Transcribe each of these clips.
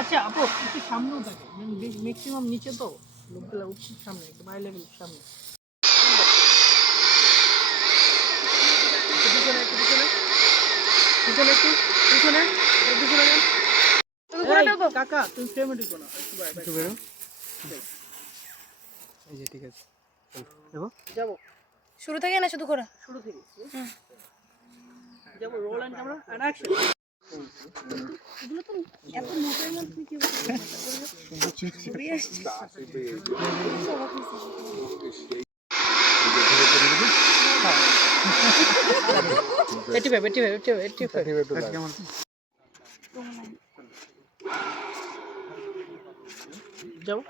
আচ্ছা আপু একটু সামনেও থাকে ম্যাক্সিমাম নিচে তো লোকগুলা উঠছে সামনে একটু হাই লেভেল সামনে পিছনে একটু পিছনে পিছনে একটু পিছনে পিছনে যান কাকা তুমি ফ্রেমে ঢুকো না একটু বেরো এই যে ঠিক আছে দেখো যাবো শুরু থেকে না শুধু করে শুরু থেকে যাবো roll and camera and action এগুলো তো এত মোটের মধ্যে কি ঘুরে আসছে এটি ভাই কেমন যাও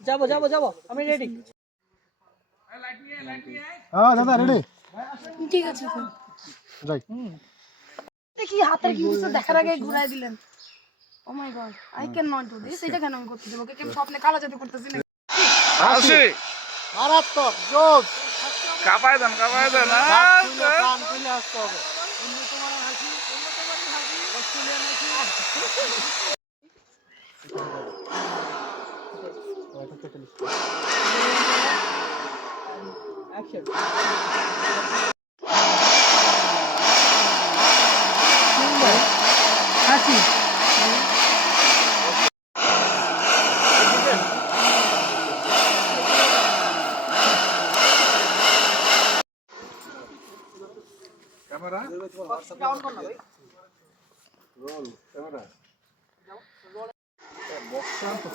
যাবো যাবো যাবো আমি রেডি হ্যাঁ দাদা রেডি ঠিক আছে যাই দেখি হাতের কি কিছু দেখার আগে ঘুরাই দিলেন oh my god I can not do this এটা কেন আমি করতে দেব ওকে আমি স্বপ্নে কালো জাদু করতেছি না আসি মারাত্মক যোগ কাপায় দেন প্রাণ খুলে আসতে হবে অ্যাকশন হাসি ক্যামেরা ডাউন কর না ভাই রোল ক্যামেরা বক্স তো